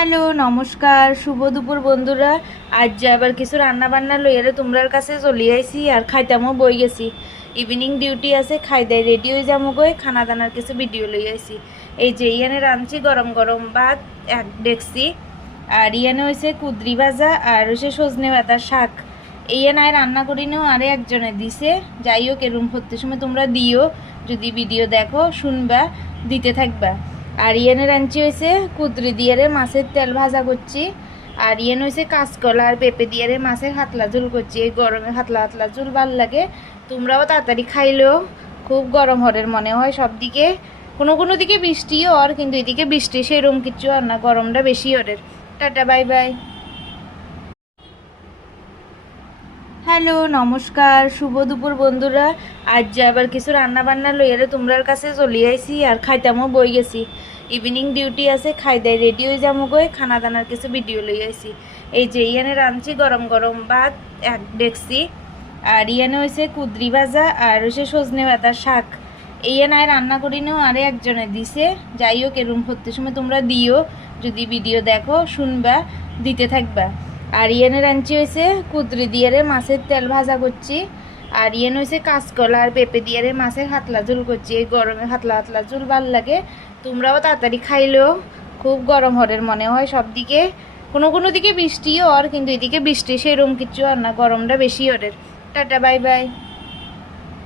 Hello নমস্কার শুভ দুপুর বন্ধুরা। আজ যে আবার কিছু রান্না বান্না লইয়ারে তোমরার কাছে চলে আইছি আর খাইতামও বই গেছি। ইভিনিং ডিউটি আছে, খাই দাই রেডি হয়ে যাবো গই, খানা দানার কিছু ভিডিও লই আইছি। এই যে ইয়ানে রাঁধছি গরম গরম ভাত এক ডেকছি, আর ইয়ানে হয়েছে কুদরি ভাজা আর হয়েছে সজনে পাতার শাক। ইয়ানে রান্না করি নিও আরে একজনে দিছে। যাই হোক এরম করতে সময় তোমরা দিও, যদি ভিডিও দেখো শুনবা দিতে থাকবা। আর ইয়ানে রাঁধছি হয়েছে কুদরি দিয়ে মাছের তেল ভাজা করছি, আর ইয়ান হয়েছে কাঁচকলা আর পেঁপে দিয়ে মাছের হাতলা ঝোল করছি। এই গরমে হাতলা হাতলা ঝোল ভাল লাগে, তোমরাও তাড়াতাড়ি খাইলেও। খুব গরম হরের মনে হয় সব দিকে, কোনো কোনো দিকে বৃষ্টিও হর, কিন্তু এদিকে বৃষ্টি সেরকম কিছু আর না, গরমটা বেশি হরের। Tata bye bye. হ্যালো নমস্কার শুভ দুপুর বন্ধুরা। আজ যে আবার কিছু রান্না বান্না লইয়ারে তোমরার কাছে চলে আইছি আর খাইতামও বই গেছি। ইভিনিং ডিউটি আছে, খাই দাই রেডি হয়ে যাবো গই, খানা দানার কিছু ভিডিও লই আইছি। এই যে ইয়ানে রাঁধছি গরম গরম ভাত এক ডেকছি, আর ইয়ানে হয়েছে কুদরি ভাজা আর হয়েছে সজনে পাতার শাক। ইয়ানে রান্না করি নিও আরে একজনে দিছে। যাই হোক এরম করতে সময় তোমরা দিও, যদি ভিডিও দেখো শুনবা দিতে থাকবা। আর ইয়ানে রাঁধছি হয়েছে কুদরি দিয়ে মাছের তেল ভাজা করছি, আর ইয়ান হয়েছে কাঁচকলা আর পেঁপে দিয়ে মাছের হাতলা ঝোল করছি। এই গরমে হাতলা হাতলা ঝোল ভাল লাগে, তোমরাও তাড়াতাড়ি খাইলেও। খুব গরম হরের মনে হয় সব দিকে, কোনো কোনো দিকে বৃষ্টিও হর, কিন্তু এদিকে বৃষ্টি সেরকম কিছু আর না, গরমটা বেশি হরের। Tata bye bye.